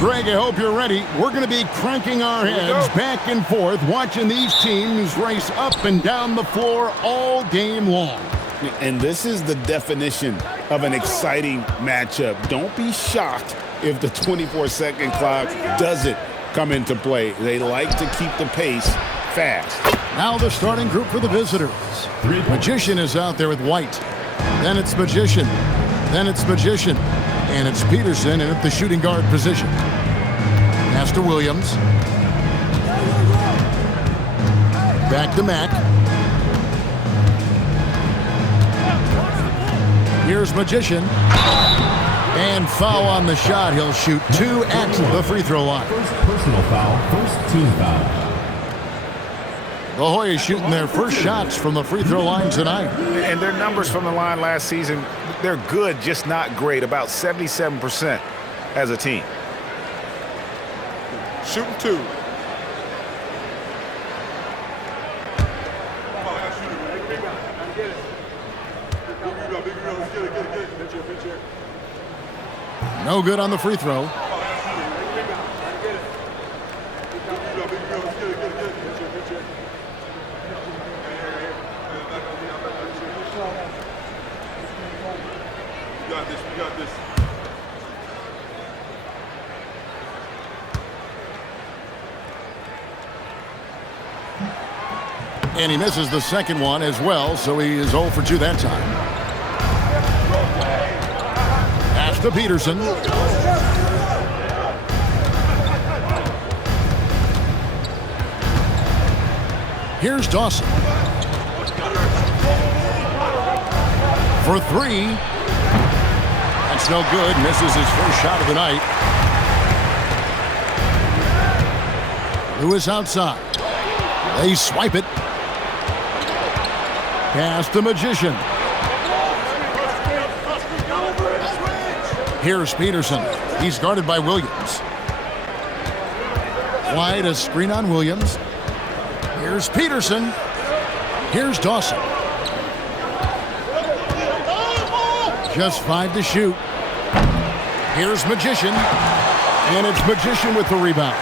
Greg, I hope you're ready. We're going to be cranking our heads back and forth, watching these teams race up and down the floor all game long. And this is the definition of an exciting matchup. Don't be shocked if the 24-second clock doesn't come into play. They like to keep the pace fast. Now the starting group for the visitors. Magician is out there with White. Then it's Magician. Then it's Magician. And it's Peterson in at the shooting guard position. Pass to Williams. Back to Mack. Here's Magician. And foul on the shot. He'll shoot 2 at the free throw line. First personal foul, first team foul. The Hoyas shooting their first shots from the free throw line tonight. And their numbers from the line last season, they're good, just not great. About 77% as a team. Shooting 2. No good on the free throw. We got this. And he misses the second one as well, so he is 0 for 2 that time. Pass to Peterson. Here's Dawson. For 3. That's no good. Misses his first shot of the night. Lewis outside. They swipe it. Pass the Magician. Here's Peterson. He's guarded by Williams. Wide, a screen on Williams. Here's Peterson. Here's Dawson. Just 5 to shoot. Here's Magician. And it's Magician with the rebound.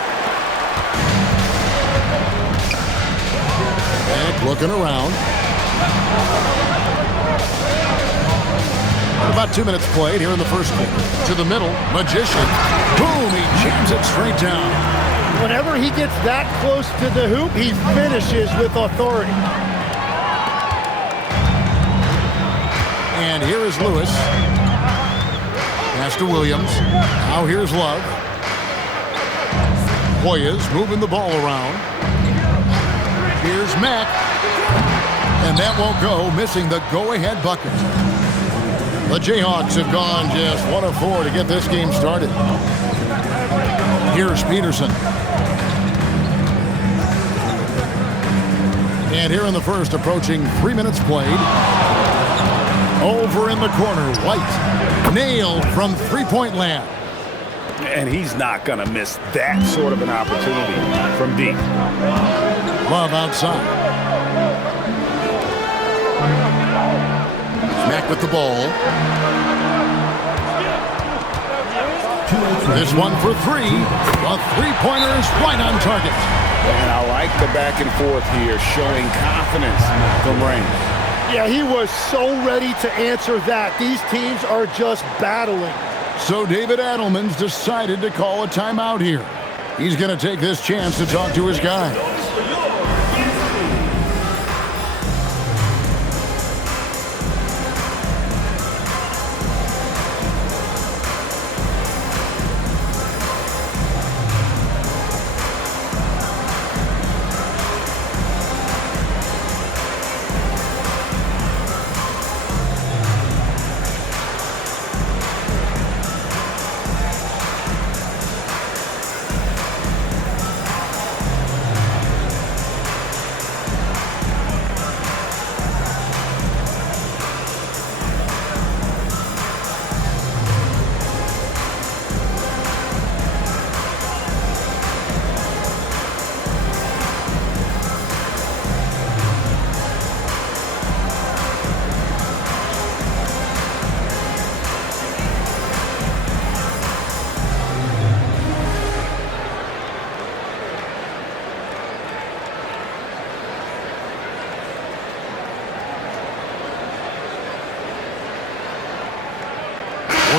Back looking around. About 2 minutes played here in the first quarter. To the middle, Magician. Boom, he jams it straight down. Whenever he gets that close to the hoop, he finishes with authority. And here is Lewis. Pass to Williams. Now here's Love. Hoyas moving the ball around. Here's Mack. And that won't go, missing the go-ahead bucket. The Jayhawks have gone just 1 of 4 to get this game started. Here's Peterson. And here in the first, approaching 3 minutes played. Over in the corner, White. Nailed from three-point land. And he's not going to miss that sort of an opportunity from deep. Love outside. Mack with the ball. This one for 3. A three-pointer is right on target. And I like the back and forth here, showing confidence from range. Yeah, he was so ready to answer that. These teams are just battling. So David Adelman's decided to call a timeout here. He's going to take this chance to talk to his guys.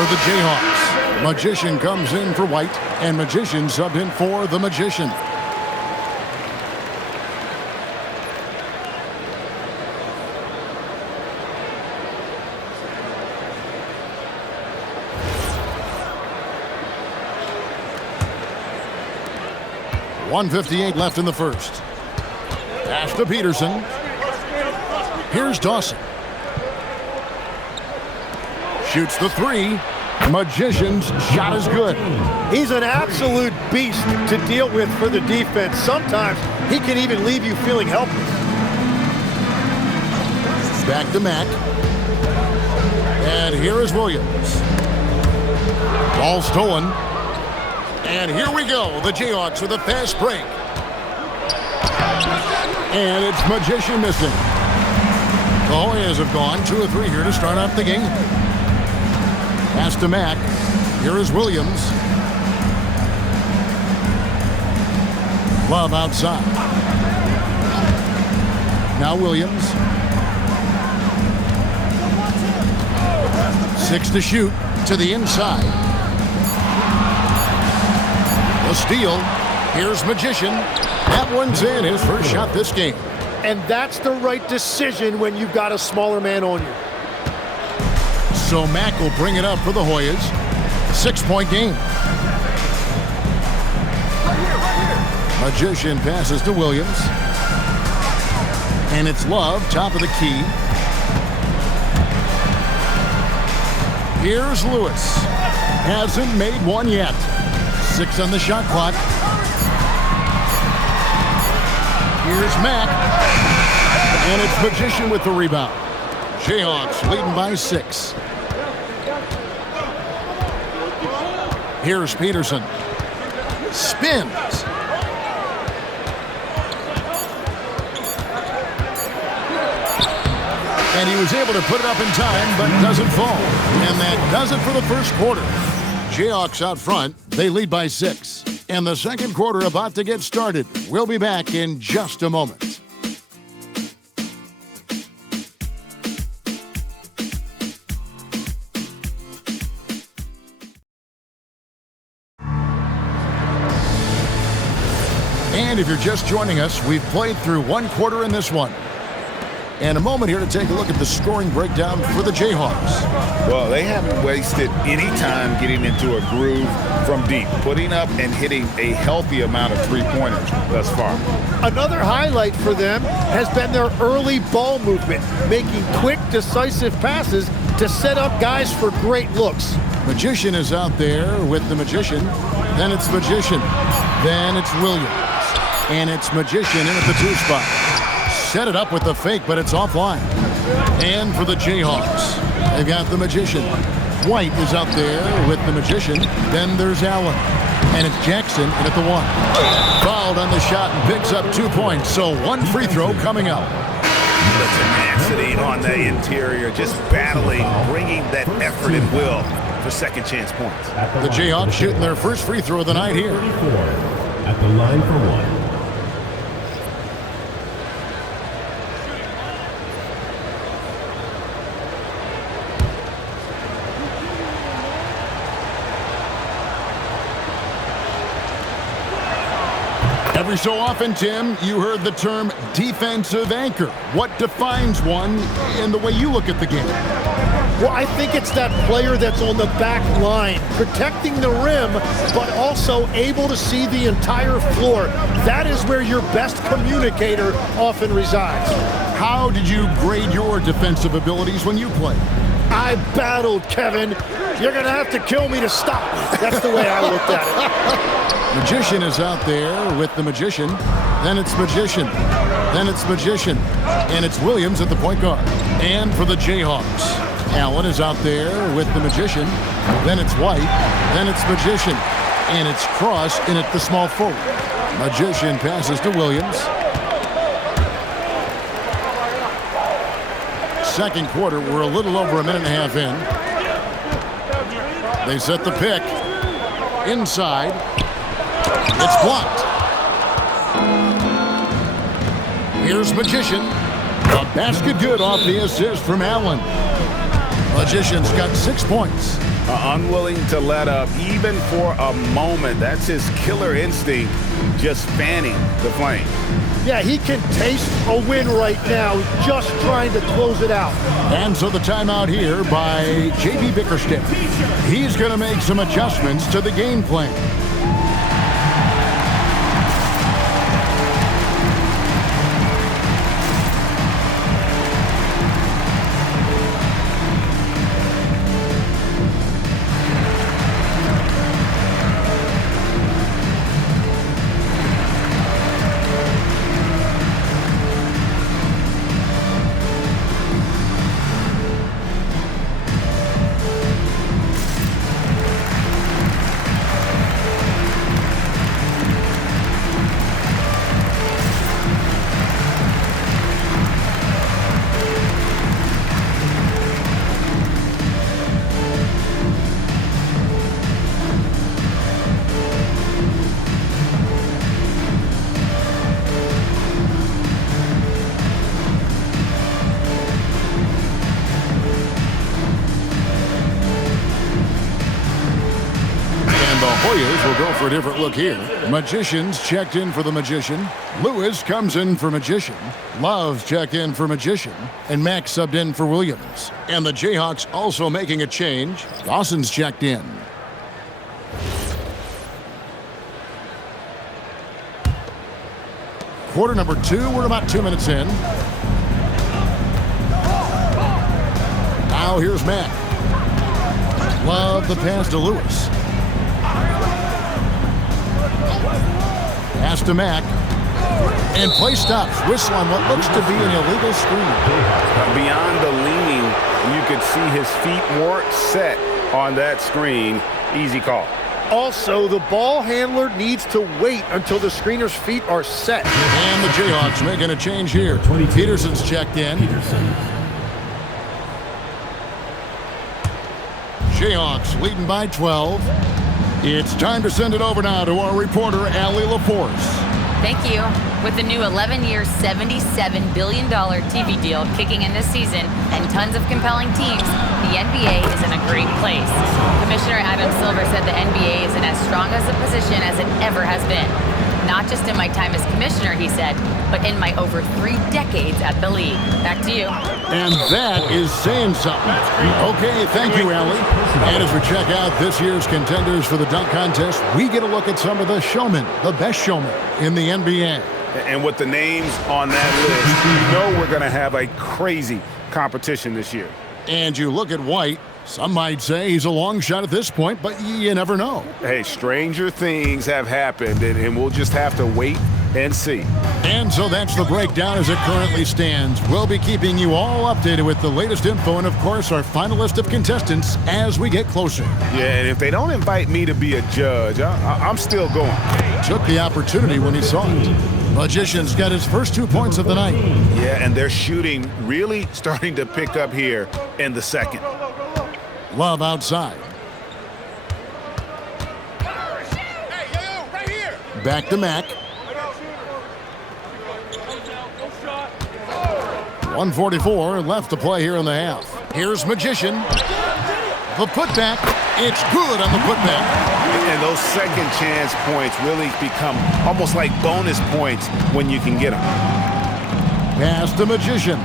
the Jayhawks. Magician comes in for White, and Magician subbed in for the Magician. .158 left in the first. Pass to Peterson. Here's Dawson. Shoots the three. Magician's shot is good. He's an absolute beast to deal with for the defense. Sometimes he can even leave you feeling helpless. Back to Mack. And here is Williams. Ball stolen. And here we go. The Jayhawks with a fast break. And it's Magician missing. The Hoyas have gone 2 of 3 here to start out the game. Pass to Mack. Here is Williams. Love outside. Now Williams. 6 to shoot to the inside. A steal. Here's Magician. That one's in, his first shot this game. And that's the right decision when you've got a smaller man on you. So Mack will bring it up for the Hoyas. 6-point game. Magician passes to Williams. And it's Love, top of the key. Here's Lewis. Hasn't made one yet. 6 on the shot clock. Here's Mack. And it's Magician with the rebound. Jayhawks leading by 6. Here's Peterson. Spins. And he was able to put it up in time, but doesn't fall. And that does it for the first quarter. Jayhawks out front. They lead by 6. And the second quarter about to get started. We'll be back in just a moment. And if you're just joining us, we've played through 1 quarter in this one. And a moment here to take a look at the scoring breakdown for the Jayhawks. Well, they haven't wasted any time getting into a groove from deep, putting up and hitting a healthy amount of three-pointers thus far. Another highlight for them has been their early ball movement, making quick, decisive passes to set up guys for great looks. Magician is out there with the Magician. Then it's Magician. Then it's Williams. And it's Magician in at the 2 spot. Set it up with the fake, but it's offline. And for the Jayhawks, they've got the Magician. White is out there with the Magician. Then there's Allen. And it's Jackson in at the 1. Fouled on the shot and picks up 2 points. So 1 free throw coming up. The tenacity on the interior, just battling, bringing that effort and will for second chance points. The Jayhawks shooting their first free throw of the night here. 34 at the line for 1. Every so often, Tim, you heard the term defensive anchor. What defines one in the way you look at the game? Well, I think it's that player that's on the back line, protecting the rim, but also able to see the entire floor. That is where your best communicator often resides. How did you grade your defensive abilities when you played? I battled, Kevin. You're going to have to kill me to stop me. That's the way I looked at it. Magician is out there with the Magician. Then it's Magician. Then it's Magician. And it's Williams at the point guard. And for the Jayhawks, Allen is out there with the Magician. Then it's White. Then it's Magician. And it's Cross in at the small forward. Magician passes to Williams. Second quarter, we're a little over a minute and a half in. They set the pick. Inside. It's blocked. Here's Magician. A basket good off the assist from Allen. Magician's got 6 points. unwilling to let up even for a moment. That's his killer instinct, just fanning the flame. Yeah, he can taste a win right now, just trying to close it out. And so the timeout here by J.B. Bickerstaff. He's going to make some adjustments to the game plan. Hoyas will go for a different look here. Magicians checked in for the Magician. Lewis comes in for Magician. Love's checked in for Magician. And Mack subbed in for Williams. And the Jayhawks also making a change. Dawson's checked in. Quarter number 2, we're about 2 minutes in. Now here's Mack. Love the pass to Lewis. Pass to Mack. And play stops. Whistle on what looks to be an illegal screen. Beyond the leaning, you could see his feet more set on that screen. Easy call. Also, the ball handler needs to wait until the screener's feet are set. And the Jayhawks making a change here. Peterson's checked in. Jayhawks leading by 12. It's time to send it over now to our reporter, Allie LaForce. Thank you. With the new 11-year, $77 billion TV deal kicking in this season and tons of compelling teams, the NBA is in a great place. Commissioner Adam Silver said the NBA is in as strong as a position as it ever has been. Not just in my time as commissioner, he said, but in my over 3 decades at the league. Back to you. And that is saying something. Okay, thank you, Allie. And as we check out this year's contenders for the dunk contest, we get a look at some of the showmen, the best showmen in the NBA. And with the names on that list, you know we're going to have a crazy competition this year. And you look at White, some might say he's a long shot at this point, but you never know. Hey, stranger things have happened, and we'll just have to wait and see. And so that's the breakdown as it currently stands. We'll be keeping you all updated with the latest info and, of course, our final list of contestants as we get closer. Yeah, and if they don't invite me to be a judge, I'm still going. Took the opportunity when he saw it. Magician's got his first 2 points of the night. Yeah, and their shooting really starting to pick up here in the second. Love outside. Back to Mack. 1:44 left to play here in the half. Here's Magician. The putback. It's good on the putback. And those second chance points really become almost like bonus points when you can get them. Pass to Magician.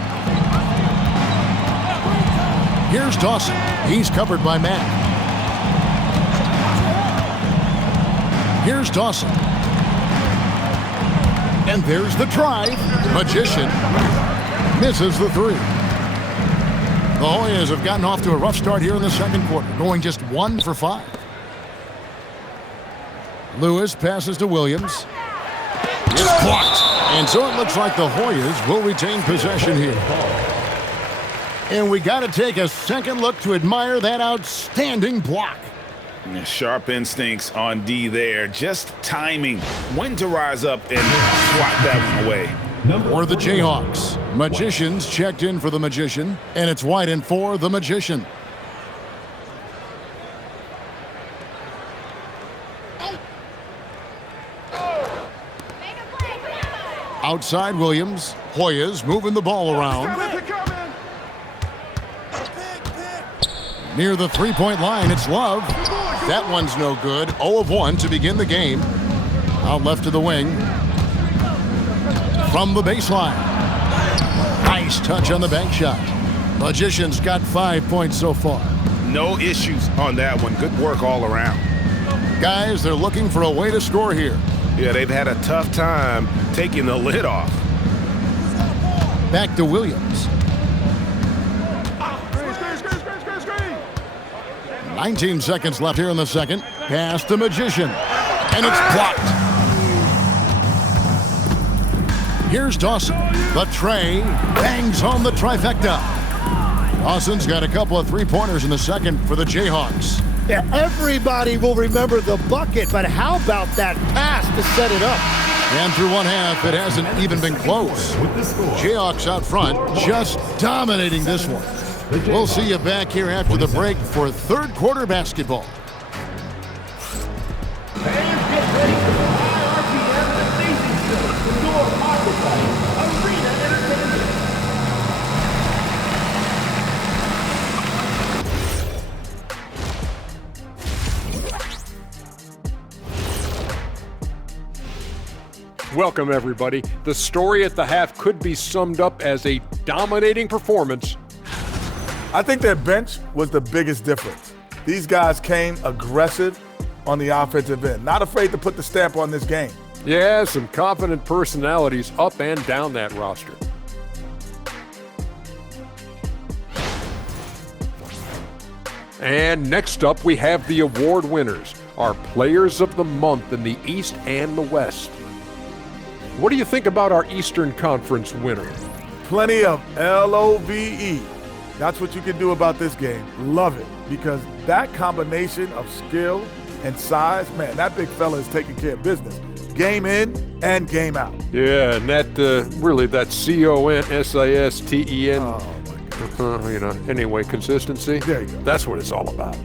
Here's Dawson. He's covered by Mack. Here's Dawson. And there's the drive. Magician misses the 3. The Hoyas have gotten off to a rough start here in the second quarter, going just 1 for 5. Lewis passes to Williams. It's blocked. And so it looks like the Hoyas will retain possession here. And we got to take a second look to admire that outstanding block. Sharp instincts on D there. Just timing when to rise up and swat that one away. For the Jayhawks, Magicians checked in for the Magician, and it's White in for the Magician. Outside Williams. Hoyas moving the ball around. Near the three-point line, it's Love. That one's no good. 0 of 1 to begin the game. Out left to the wing. From the baseline. Nice touch on the bank shot. Magician's got 5 points so far. No issues on that one. Good work all around. Guys, they're looking for a way to score here. Yeah, they've had a tough time taking the lid off. Back to Williams. 19 seconds left here in the second. Pass to Magician. And it's blocked. Here's Dawson. The tray bangs home the trifecta. Dawson's got a couple of three-pointers in the second for the Jayhawks. Yeah, everybody will remember the bucket, but how about that pass to set it up? And through one half, it hasn't even been close. Jayhawks out front, just dominating this one. We'll see you back here after the break for third quarter basketball. Welcome, everybody. The story at the half could be summed up as a dominating performance. I think their bench was the biggest difference. These guys came aggressive on the offensive end, not afraid to put the stamp on this game. Yeah, some confident personalities up and down that roster. And next up, we have the award winners, our Players of the Month in the East and the West. What do you think about our Eastern Conference winner? Plenty of LOVE. That's what you can do about this game. Love it, because that combination of skill and size, man, that big fella is taking care of business. Game in and game out. Yeah, and that really that CONSISTEN. Oh, my God. Anyway, consistency. There you go. That's what it's all about.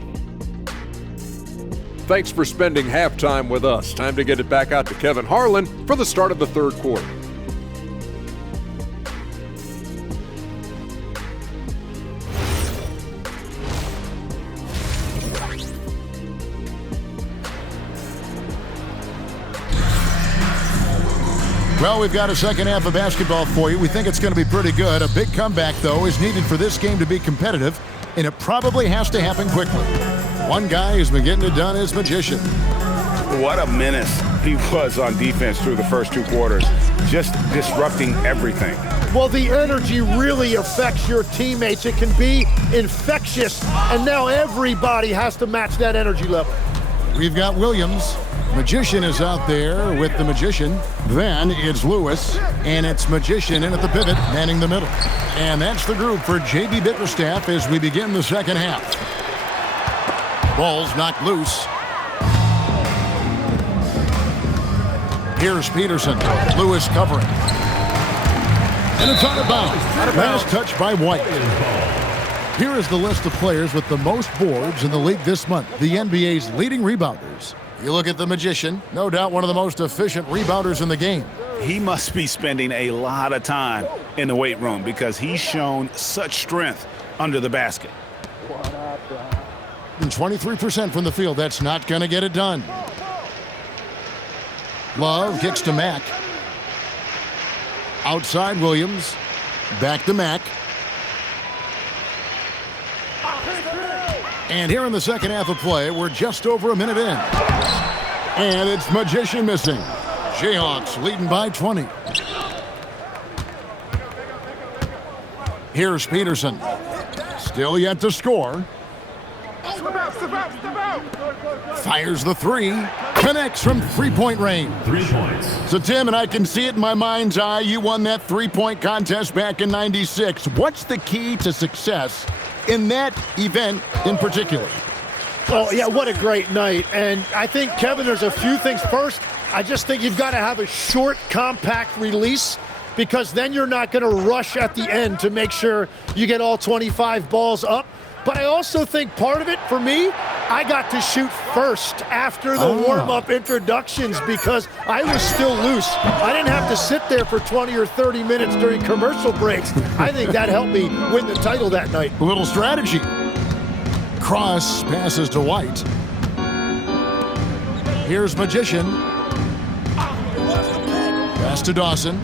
Thanks for spending halftime with us. Time to get it back out to Kevin Harlan for the start of the third quarter. Well, we've got a second half of basketball for you. We think it's going to be pretty good. A big comeback, though, is needed for this game to be competitive, and it probably has to happen quickly. One guy who's been getting it done is Magician. What a menace he was on defense through the first two quarters, just disrupting everything. Well, the energy really affects your teammates. It can be infectious, and now everybody has to match that energy level. We've got Williams. Magician is out there with the Magician. Then it's Lewis, and it's Magician in at the pivot, manning the middle. And that's the group for J.B. Bickerstaff as we begin the second half. Ball's knocked loose. Here's Peterson. Lewis covering. And it's out of bounds. Last touch by White. Here is the list of players with the most boards in the league this month. The NBA's leading rebounders. You look at the Magician, no doubt one of the most efficient rebounders in the game. He must be spending a lot of time in the weight room because he's shown such strength under the basket. And 23% from the field. That's not going to get it done. Love kicks to Mack. Outside Williams. Back to Mack. And here in the second half of play, we're just over a minute in. And it's Magician missing. Jayhawks leading by 20. Here's Peterson. Still yet to score. Fires the three. Connects from three-point range. 3 points. So, Tim, and I can see it in my mind's eye, you won that three-point contest back in '96. What's the key to success in that event in particular? Oh, yeah, what a great night. And I think, Kevin, there's a few things. First, I just think you've got to have a short, compact release, because then you're not going to rush at the end to make sure you get all 25 balls up. But I also think part of it, for me, I got to shoot first after the warm-up introductions because I was still loose. I didn't have to sit there for 20 or 30 minutes during commercial breaks. I think that helped me win the title that night. A little strategy. Cross passes to White. Here's Magician. Pass to Dawson.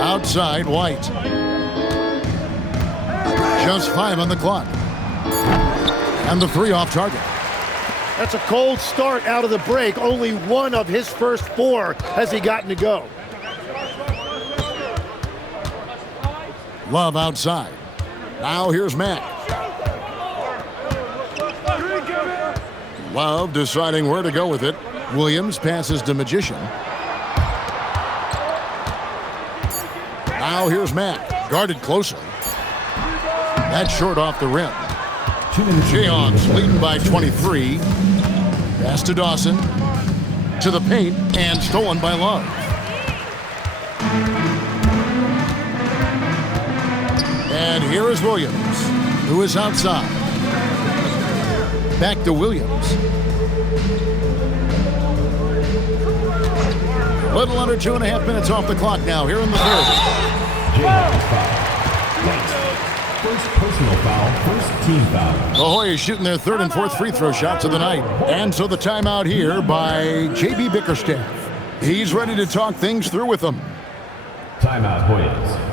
Outside, White. Just 5 on the clock. And the 3 off target. That's a cold start out of the break. Only 1 of his first 4 has he gotten to go. Love outside. Now here's Mack. Love deciding where to go with it. Williams passes to Magician. Now here's Mack. Guarded closely. That's short off the rim. Jayhawks leading by 23. Pass to Dawson. To the paint and stolen by Love. And here is Williams, who is outside. Back to Williams. A little under 2.5 minutes off the clock now here in the third. Jayhawks foul. First personal foul, first team foul. The Hoyas shooting their 3rd and 4th free throw shots of the night. And so the timeout here by J.B. Bickerstaff. He's ready to talk things through with them. Timeout, Hoyas.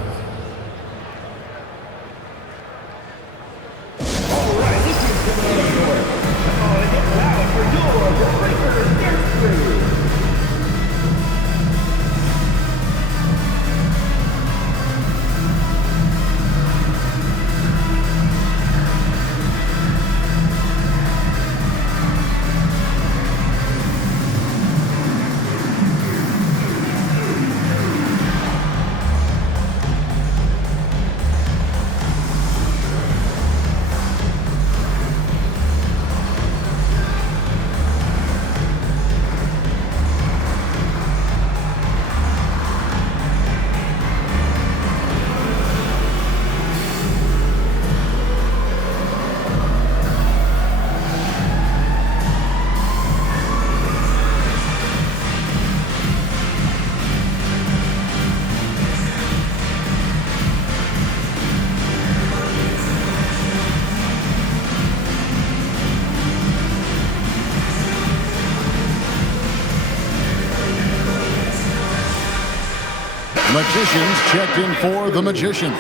Magicians checked in for the Magician.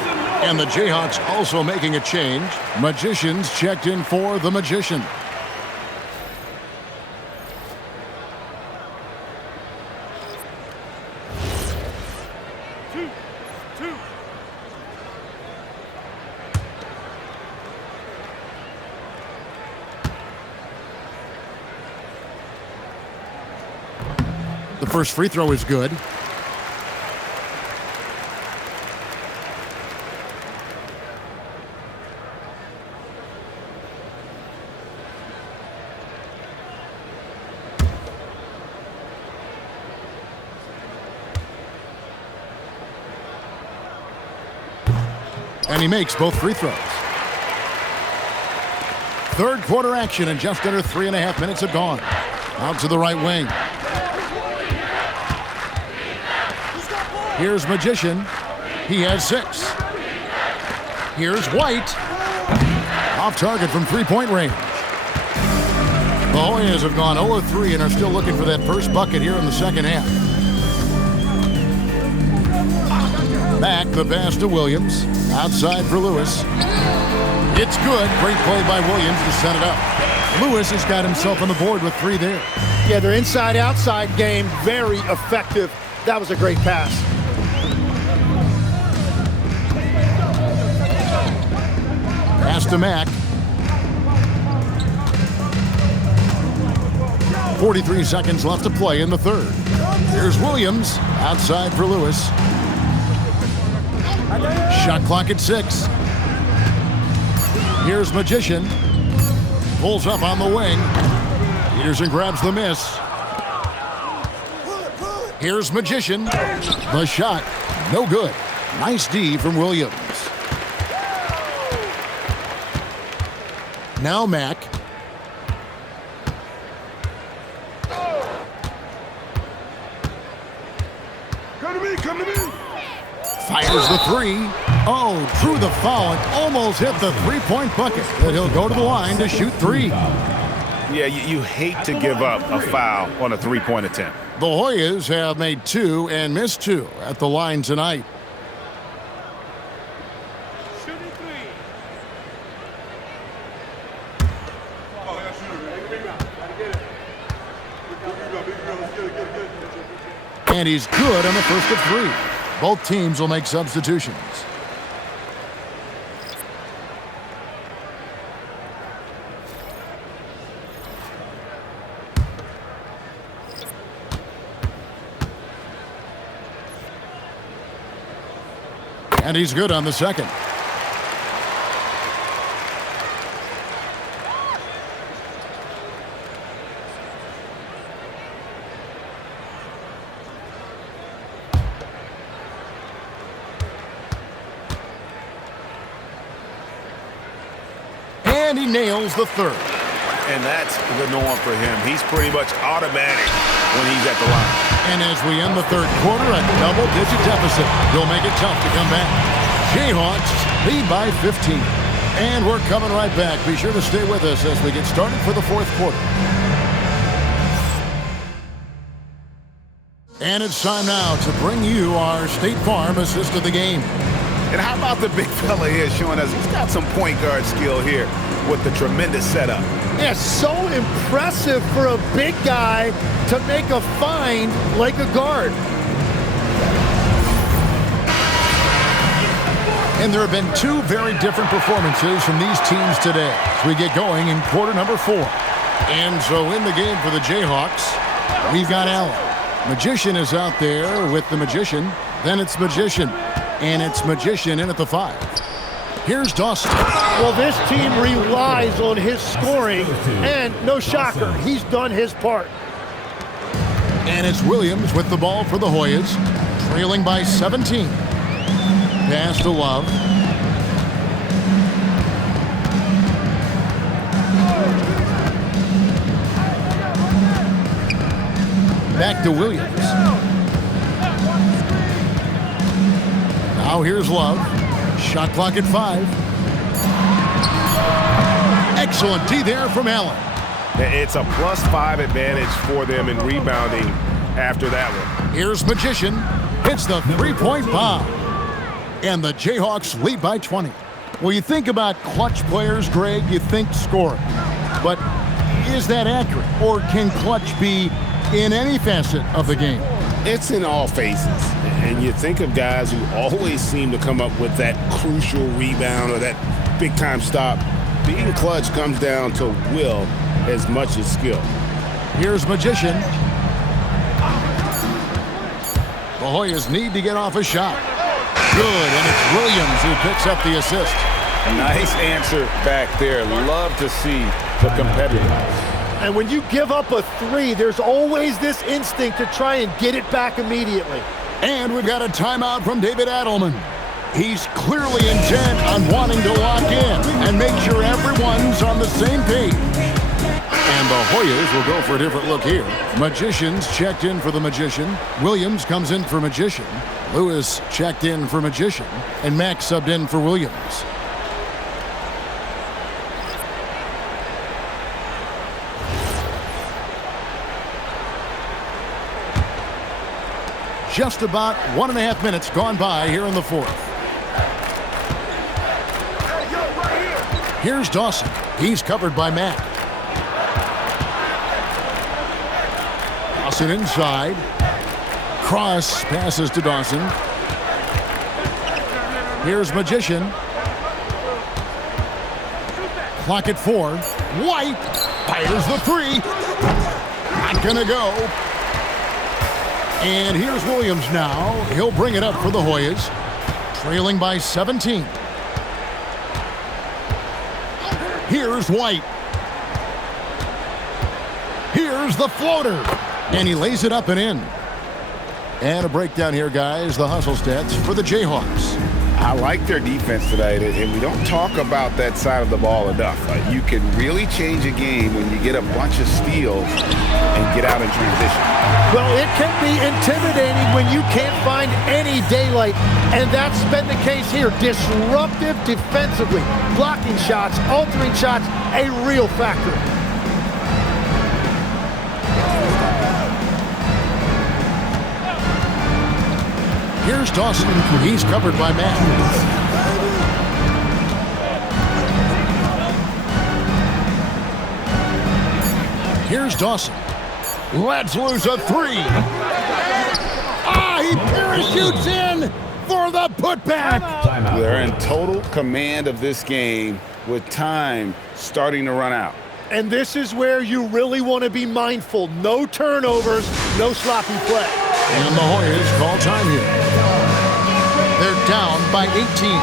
And the Jayhawks also making a change. Magicians checked in for the Magician. The first free throw is good. And he makes both free throws. Third quarter action and just under 3.5 minutes have gone. Out to the right wing. Here's Magician. He has 6. Here's White. Off target from 3-point range. The Hoyas have gone 0 of 3 and are still looking for that first bucket here in the second half. Back the pass to Williams. Outside for Lewis. It's good. Great play by Williams to set it up. Lewis has got himself on the board with 3 there. Yeah, their inside-outside game, very effective. That was a great pass. Pass to Mack. 43 seconds left to play in the third. Here's Williams. Outside for Lewis. Shot clock at 6. Here's Magician. Pulls up on the wing. Peterson grabs the miss. Here's Magician. The shot, no good. Nice D from Williams. Now Mack. Come to me, come to me. Fires the 3. Oh, drew the foul and almost hit the three-point bucket. But he'll go to the line to shoot three. Yeah, you hate to give up a foul on a three-point attempt. The Hoyas have made 2 and missed 2 at the line tonight. And he's good on the first of 3. Both teams will make substitutions. And he's good on the second. And he nails the third. And that's the norm for him. He's pretty much automatic when he's at the line. And as we end the third quarter, a double-digit deficit. He'll make it tough to come back. Jayhawks lead by 15. And we're coming right back. Be sure to stay with us as we get started for the fourth quarter. And it's time now to bring you our State Farm assist of the game. And how about the big fella here showing us he's got some point guard skill here with the tremendous setup. Yeah, so impressive for a big guy to make a find like a guard. And there have been 2 very different performances from these teams today as we get going in quarter number 4. And so in the game for the Jayhawks, we've got Allen. Magician is out there with the Magician. Then it's Magician. And it's Magician in at the 5. Here's Dawson. Well, this team relies on his scoring, and no shocker, he's done his part. And it's Williams with the ball for the Hoyas, trailing by 17. Pass to Love. Back to Williams. Now here's Love. Shot clock at 5. Excellent D there from Allen. It's a +5 advantage for them in rebounding after that one. Here's Magician. Hits the three-point bomb. And the Jayhawks lead by 20. Well, you think about clutch players, Greg, you think scoring. But is that accurate? Or can clutch be in any facet of the game? It's in all phases. And you think of guys who always seem to come up with that crucial rebound or that big-time stop. Being clutch comes down to will as much as skill. Here's Magician. The Hoyas need to get off a shot. Good, and it's Williams who picks up the assist. Nice answer back there. Love to see the competitiveness. And when you give up a 3, there's always this instinct to try and get it back immediately. And we've got a timeout from David Adelman. He's clearly intent on wanting to lock in and make sure everyone's on the same page. And the Hoyas will go for a different look here. Magician's checked in for the Magician. Williams comes in for Magician. Lewis checked in for Magician. And Max subbed in for Williams. Just about 1.5 minutes gone by here in the fourth. Here's Dawson. He's covered by Mack. Dawson inside. Cross passes to Dawson. Here's Magician. Clock at 4. White fires the 3. Not gonna go. And here's Williams now. He'll bring it up for the Hoyas. Trailing by 17. Here's White. Here's the floater. And he lays it up and in. And a breakdown here, guys. The hustle stats for the Jayhawks. I like their defense tonight, and we don't talk about that side of the ball enough. You can really change a game when you get a bunch of steals and get out in transition. Well, it can be intimidating when you can't find any daylight, and that's been the case here. Disruptive defensively, blocking shots, altering shots, a real factor. Here's Dawson. He's covered by Matt. Here's Dawson. Lets loose a three. He parachutes in for the putback. They're in total command of this game with time starting to run out. And this is where you really want to be mindful. No turnovers, no sloppy play. And the Hoyas call time here. They're down by 18.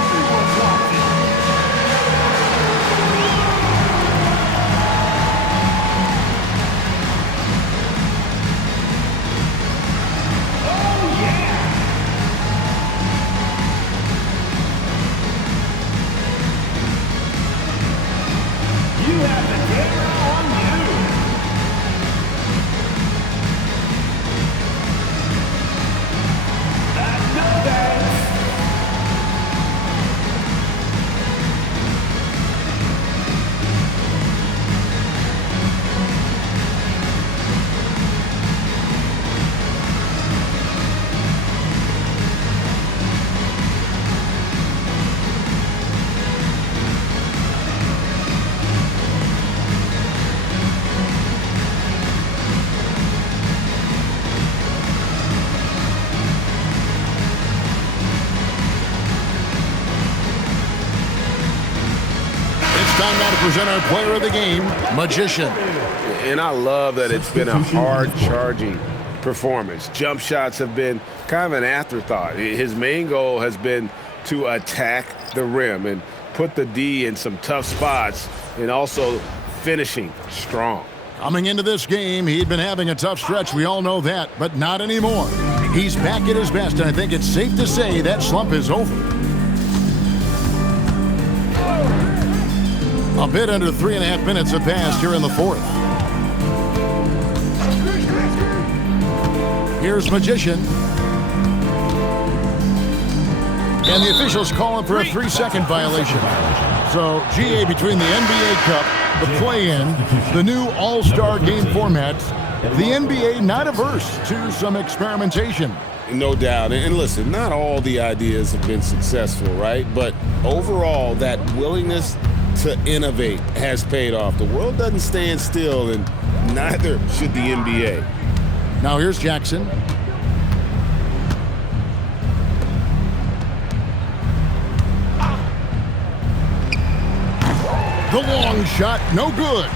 Time now to present our player of the game, Magician. And I love that it's been a hard-charging performance. Jump shots have been kind of an afterthought. His main goal has been to attack the rim and put the D in some tough spots and also finishing strong. Coming into this game, he'd been having a tough stretch. We all know that, but not anymore. He's back at his best, and I think it's safe to say that slump is over. A bit under 3.5 minutes have passed here in the fourth. Here's Magician. And the officials calling for a 3-second violation. So, GA, between the NBA Cup, the play-in, the new All-Star game format, the NBA not averse to some experimentation. No doubt. And listen, not all the ideas have been successful, right? But overall, that willingness to innovate has paid off. The world doesn't stand still, and neither should the NBA. Now here's Jackson. The long shot, no good.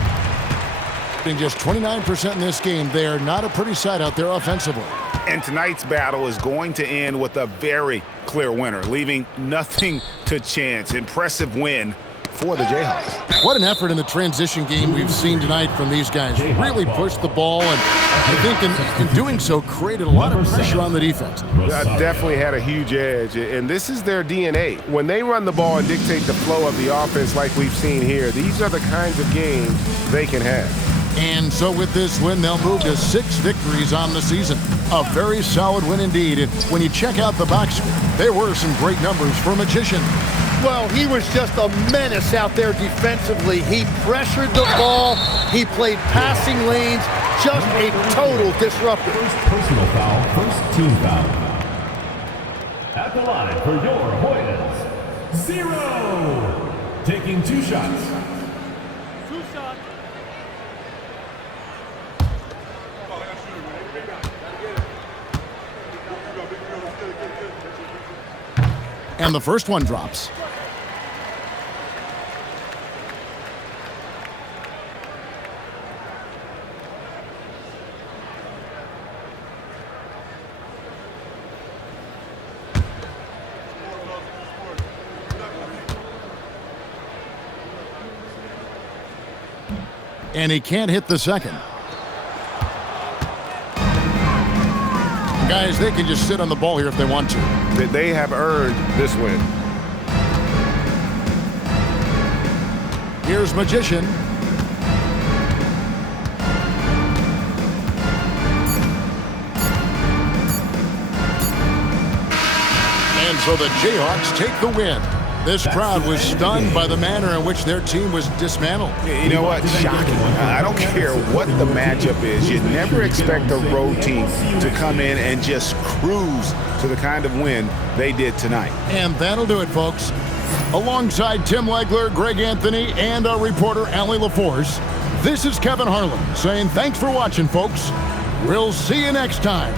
In just 29% in this game, they are not a pretty sight out there offensively. And tonight's battle is going to end with a very clear winner, leaving nothing to chance. Impressive win for the Jayhawks. What an effort in the transition game we've seen tonight from these guys. Really pushed the ball, and I think in doing so created a lot of pressure on the defense. Definitely had a huge edge, and this is their DNA. When they run the ball and dictate the flow of the offense like we've seen here, these are the kinds of games they can have. And so with this win, they'll move to 6 victories on the season. A very solid win indeed. And when you check out the box score, there were some great numbers for Magician. Well, he was just a menace out there defensively. He pressured the ball. He played passing lanes. Just a total disruptor. First personal foul, first team foul. At the line for your Hoyas, 0. Taking 2 shots. And the first one drops. And he can't hit the second. Guys, they can just sit on the ball here if they want to. They have earned this win. Here's Magician. And so the Jayhawks take the win. This crowd was stunned by the manner in which their team was dismantled. You know what? Shocking. I don't care what the matchup is. You never expect a road team to come in and just cruise to the kind of win they did tonight. And that'll do it, folks. Alongside Tim Legler, Greg Anthony, and our reporter, Allie LaForce, this is Kevin Harlan saying thanks for watching, folks. We'll see you next time.